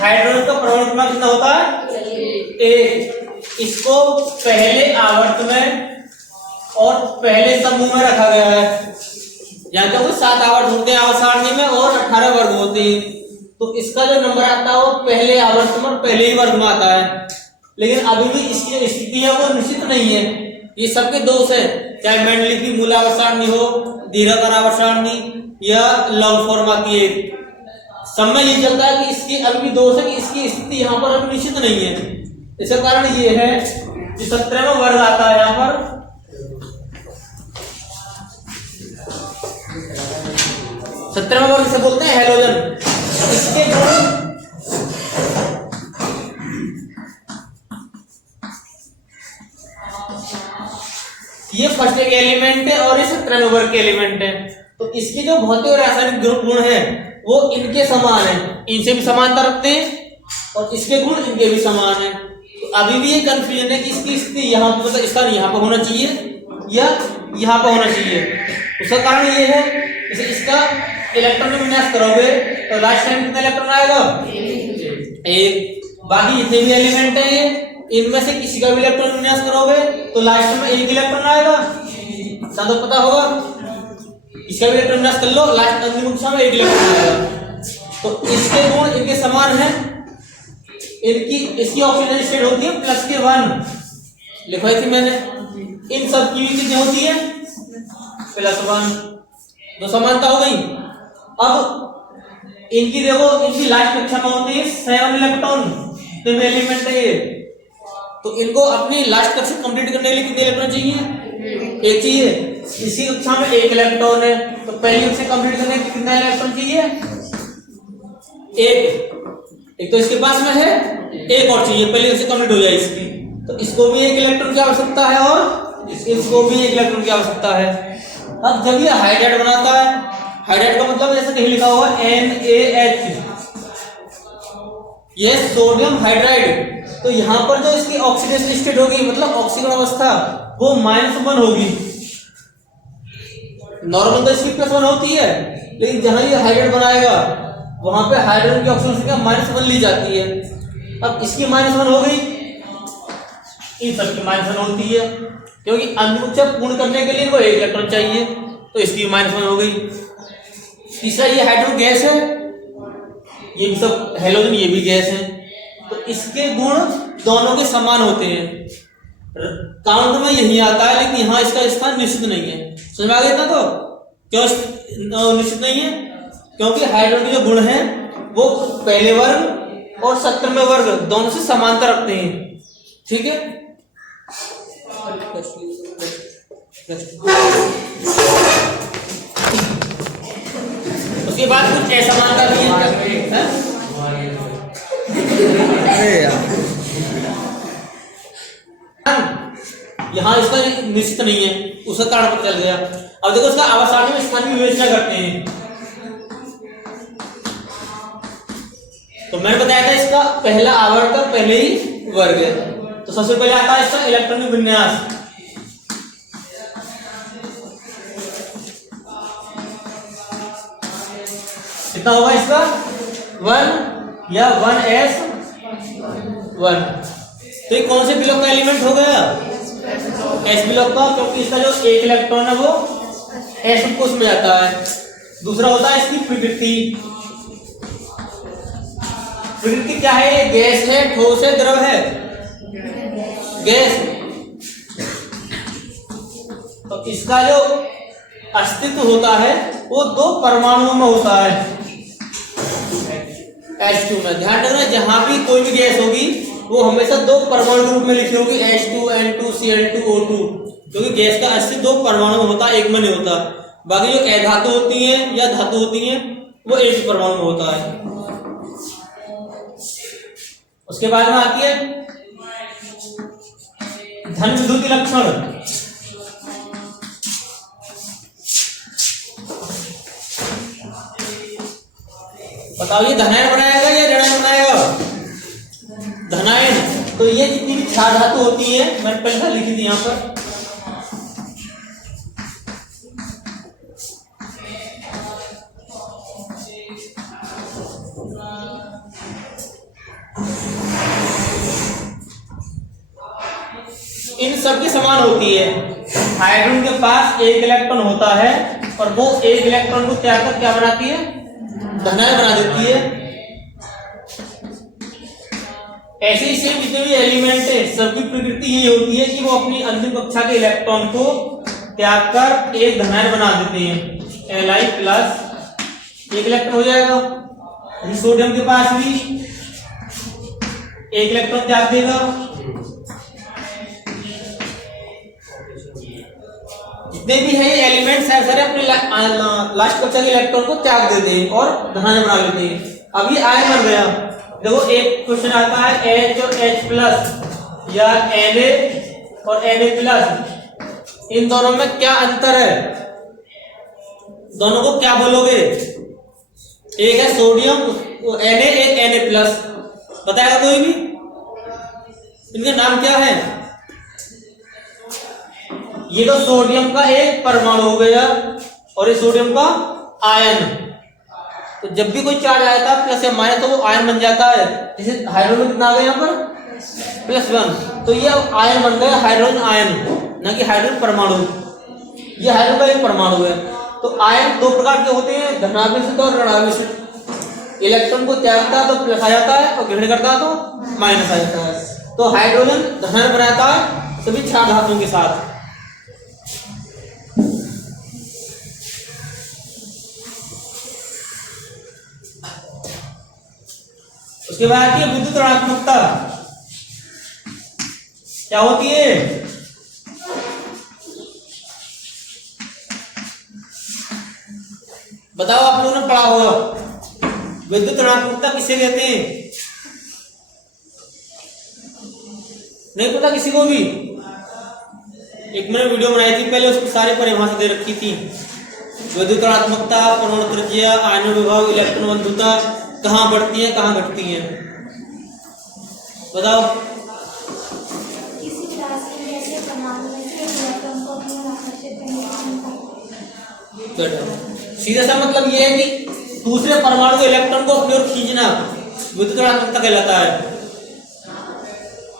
Hydrogen का परमाणु क्रमांक कितना होता है? 1। इसको पहले आवर्त में और पहले समूह में रखा गया है। यहाँ क्योंकि 7 आवर्त होते हैं आवर्त सारणी में और 18 वर्ग होते हैं, तो इसका जो नंबर आता है वो पहले आवर्त में और पहले ही वर्ग में आता है। लेकिन अभी भी इसकी जो स्थिति है वो निश्चित नहीं है, ये सबके दोष है, चाहे मेंडलीव की मूल आवर्त सारणी हो, दीर्घाकार आवर्त सारणी या लॉन्ग फॉर्म आती है, सब में ये चलता है कि इसकी अभी भी दोष है कि इसकी स्थिति यहाँ पर अभी निश्चित नहीं है। इसका कारण ये है कि 17वां वर्ग आता है यहाँ पर, 17वां वर्ग से बोलते हैं हैलोजन। इसके गुण ये फर्स्ट के एलिमेंट है और ये 17वें वर्ग के एलिमेंट है, तो इसके जो भौतिक और रासायनिक गुण है वो इनके समान है, इनसे भी समानता रखते हैं और इसके गुण इनके भी समान है। तो अभी भी ये कंफ्यूजन है कि इसकी स्थिति यहाँ पर मतलब स्थान यहाँ पर होना चाहिए या यहाँ पर होना चाहिए। उसका कारण ये है जैसे इसका इलेक्ट्रॉन विन्यास करोगे तो लास्ट टाइम कितना इलेक्ट्रॉन आएगा? 1। बाकी जितने भी एलिमेंट है ये इनमें से किसी का भी इलेक्ट्रॉन विन्यास करोगे तो लास्ट में 1 इलेक्ट्रॉन आएगा, सबको पता होगा। इसका भी इलेक्ट्रॉन विन्यास कर लो, लास्ट अंतिम कक्षा में 1 इलेक्ट्रॉन आएगा। तो इसके गुण इनके समान है, इसकी ऑक्सीजन स्टेट होती है +1 लिखवाई थी मैंने, इन सब की कितनी होती है? +1। तो समानता हो गई। अब इनकी देखो, इनकी लास्ट कक्षा में होती है 7 इलेक्ट्रॉन, तो एलिमेंट है ये, तो इनको अपनी लास्ट कक्षा कंप्लीट करने के लिए कितने इलेक्ट्रॉन चाहिए? 1 चाहिए। इसी कक्षा में 1 इलेक्ट्रॉन है, तो पहली कक्षा कंप्लीट करने के लिए कितना इलेक्ट्रॉन चाहिए? 1 तो इसके पास में है, 1 और चाहिए, पहली कक्षा कंप्लीट हो जाए इसकी, तो इसको भी 1 इलेक्ट्रॉन की आवश्यकता है और इसको भी 1 इलेक्ट्रॉन की आवश्यकता है। अब जब ये हाइड्राइड बनाता है, हाइड्राइड का मतलब जैसे कहीं लिखा हुआ NaH, ये सोडियम हाइड्राइड, तो यहाँ पर जो इसकी ऑक्सीडेशन स्टेट होगी मतलब ऑक्सीकरण अवस्था वो -1 होगी। नॉर्मल तो इसकी +1 होती है, लेकिन जहां ये हाइड्राइड बनाएगा वहां पे हाइड्रोजन की ऑक्सीजन संख्या -1 ली जाती है। अब इसकी -1 हो गई, इन सब की -1 होती है, क्योंकि अनुचय पूर्ण करने के लिए इनको 1 इलेक्ट्रॉन चाहिए, तो इसकी -1 हो गई। तीसरा ये हाइड्रोजन गैस है, ये भी सब हैलोजन, ये भी गैस है, तो इसके गुण दोनों के समान होते हैं। काउंट में यही आता है, लेकिन यहाँ इसका स्थान निश्चित नहीं है। समझ में आ गया? तो क्यों निश्चित नहीं है? क्योंकि हाइड्रोजन के जो गुण हैं वो पहले वर्ग और 17वें वर्ग दोनों से समानता रखते हैं। ठीक है, उसके बाद कुछ असमानता भी है। यहाँ इसका निश्चित नहीं है, उसका कारण पता चल गया। अब देखो इसका आवर्त सारणी में स्थान की विवेचना करते हैं। तो मैंने बताया था इसका पहला आवर्त और पहले ही वर्ग है, तो सबसे पहले आता है इसका इलेक्ट्रॉन विन्यास। कितना होगा इसका? 1 या 1s1। तो ये कौन से ब्लॉक का एलिमेंट हो गया? S ब्लॉक का, क्योंकि इसका जो 1 इलेक्ट्रॉन है वो S कोश में जाता है। दूसरा होता है इसकी प्रकृति। प्रकृति क्या है? ये गैस है, ठोस है, द्रव है? गैस। तो इसका जो अस्तित्व होता है वो 2 परमाणुओं में होता है, H2 में। ध्यान रखना, जहां भी कोई भी गैस होगी वो हमेशा 2 परमाणु के रूप में लिखी होगी, H2, N2, Cl2, O2, क्योंकि गैस का अस्तित्व 2 परमाणु में होता है, एक में नहीं होता। बाकी जो अधातु होती हैं या धातु होती हैं वो एक ही परमाणु में होता है। उसके बाद में आती है धन विद्युत लक्षण। बताओ ये धनायन बनाएगा या ऋणायन बनाएगा? धनायन। तो ये जितनी भी क्षार धातु होती है, मैंने पहले लिखी थी यहाँ पर, इन सब की समान होती है। हाइड्रोजन के पास एक इलेक्ट्रॉन होता है और वो एक इलेक्ट्रॉन को त्याग कर क्या बनाती है, धनायन बना देती है। ऐसे ही सेम जितने भी एलिमेंट है सबकी प्रकृति यही होती है कि वो अपनी अंतिम कक्षा के इलेक्ट्रॉन को त्याग कर एक धनायन बना देते हैं। Li प्लस एक इलेक्ट्रॉन हो जाएगा। सोडियम के पास भी एक इलेक्ट्रॉन त्याग देगा। जितने भी है एलिमेंट्स है सारे अपने लास्ट कक्षा के इलेक्ट्रॉन को त्याग देते हैं और धनायन बना लेते हैं। अब ये आयन बन गया। देखो एक क्वेश्चन आता है H और H प्लस या Na और Na प्लस, इन दोनों में क्या अंतर है, दोनों को क्या बोलोगे? एक है सोडियम Na, एक Na प्लस, बताएगा कोई भी? इनका नाम क्या है? ये तो सोडियम का एक परमाणु हो गया और ये सोडियम का आयन। तो जब भी कोई चार्ज आता है प्लस या माइनस तो वो आयन बन जाता है। जैसे हाइड्रोजन कितना आ गया यहाँ पर +1, तो ये आयन बन गया हाइड्रोजन आयन, ना कि हाइड्रोजन परमाणु। ये हाइड्रोजन का एक परमाणु है। तो आयन दो प्रकार के होते हैं, धनावेशित और ऋणावेशित। इलेक्ट्रॉन को त्यागता है तो प्लस आ जाता है और ग्रहण करता है तो माइनस आ जाता है। तो हाइड्रोजन धनायन बनाता है सभी चार धातुओं के साथ। उसके बाद आती है विद्युत ऋणात्मकता। क्या होती है? बताओ, आप लोगों ने पढ़ा होगा। विद्युत ऋणात्मकता किसे कहते हैं? नहीं पता किसी को भी? एक मैंने वीडियो बनाई थी पहले, उसकी सारी परिभाषा दे रखी थी। विद्युत ऋणात्मकता, परमाणु त्रिज्या, आयन विभव, इलेक्ट्रॉन बंधुता, कहाँ बढ़ती है कहाँ घटती है, बताओ। किसी राशि जैसे परमाणु में से इलेक्ट्रॉन को अपनी ओर आकर्षित करने की क्षमता। सीधा सा मतलब ये है कि दूसरे परमाणु के इलेक्ट्रॉन को अपनी ओर खींचना विद्युत ऋणात्मकता कहलाता है।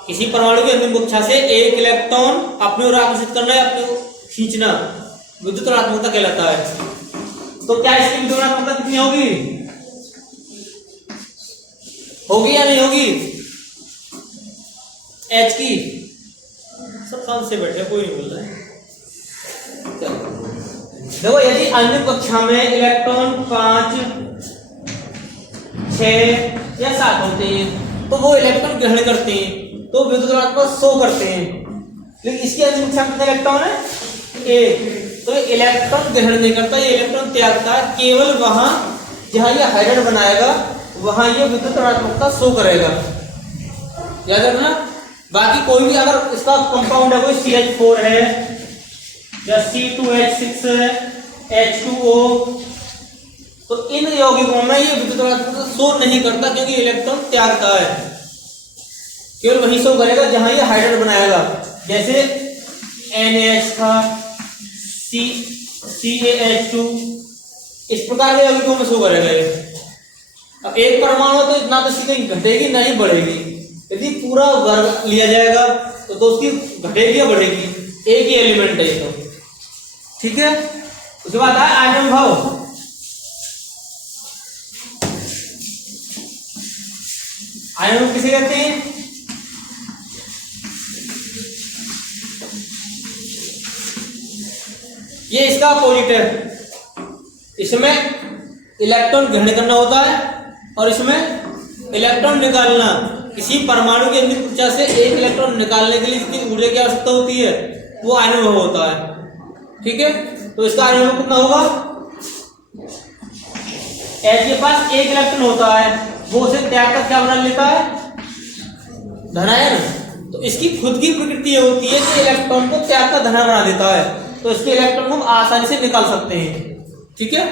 किसी परमाणु की अंतिम कक्षा से एक इलेक्ट्रॉन अपनी ओर आकर्षित करना या अपनी ओर खींचना विद्युत ऋणात्मकता कहलाता है। तो क्या इसकी विद्युत ऋणात्मकता कितनी होगी? होगी या नहीं होगी? H की सब शांत से बैठे, कोई नहीं बोल रहा है। देखो, यदि अंतिम कक्षा में इलेक्ट्रॉन 5, 6 या 7 होते हैं तो वो इलेक्ट्रॉन ग्रहण करते हैं तो विद्युत ऋणात्मकता शो करते हैं। लेकिन इसकी अंतिम कक्षा में कितने इलेक्ट्रॉन है? 1। तो ये इलेक्ट्रॉन ग्रहण नहीं करता, ये इलेक्ट्रॉन त्यागता है। केवल वहां जहां ये हाइड्रोजन बनाएगा वहां ये विद्युत ऋणात्मकता शो करेगा, याद रखना। बाकी कोई भी अगर इसका कंपाउंड है, कोई CH4 है या C2H6 है, H2O, तो इन यौगिकों में ये विद्युत ऋणात्मकता शो नहीं करता क्योंकि इलेक्ट्रॉन त्यागता है। केवल वही शो करेगा जहां ये हाइड्रोजन बनाएगा। जैसे NaH था, CaH2, इस प्रकार के यौगिकों में शो करेगा ये। अब एक परमाणु तो इतना तो सीधे घटेगी नहीं बढ़ेगी। यदि पूरा वर्ग लिया जाएगा तो उसकी घटेगी या बढ़ेगी? एक ही एलिमेंट है ये तो, ठीक है। उसके बाद आया आयन विभव। आयन विभव किसे कहते हैं? ये इसका अपोजिट है। इसमें इलेक्ट्रॉन ग्रहण करना होता है और इसमें इलेक्ट्रॉन निकालना। किसी परमाणु की अंतिम कक्षा से एक इलेक्ट्रॉन निकालने के लिए जितनी ऊर्जा की आवश्यकता होती है वो आयन विभव होता है, ठीक है। तो इसका आयन विभव कितना होगा? H के पास एक इलेक्ट्रॉन होता है, वो उसे त्याग कर क्या बना लेता है? धनायन। तो इसकी खुद की प्रकृति ये होती है कि इलेक्ट्रॉन को त्याग कर धनायन बना देता है। तो इसके इलेक्ट्रॉन को हम आसानी से निकाल सकते हैं, ठीक है।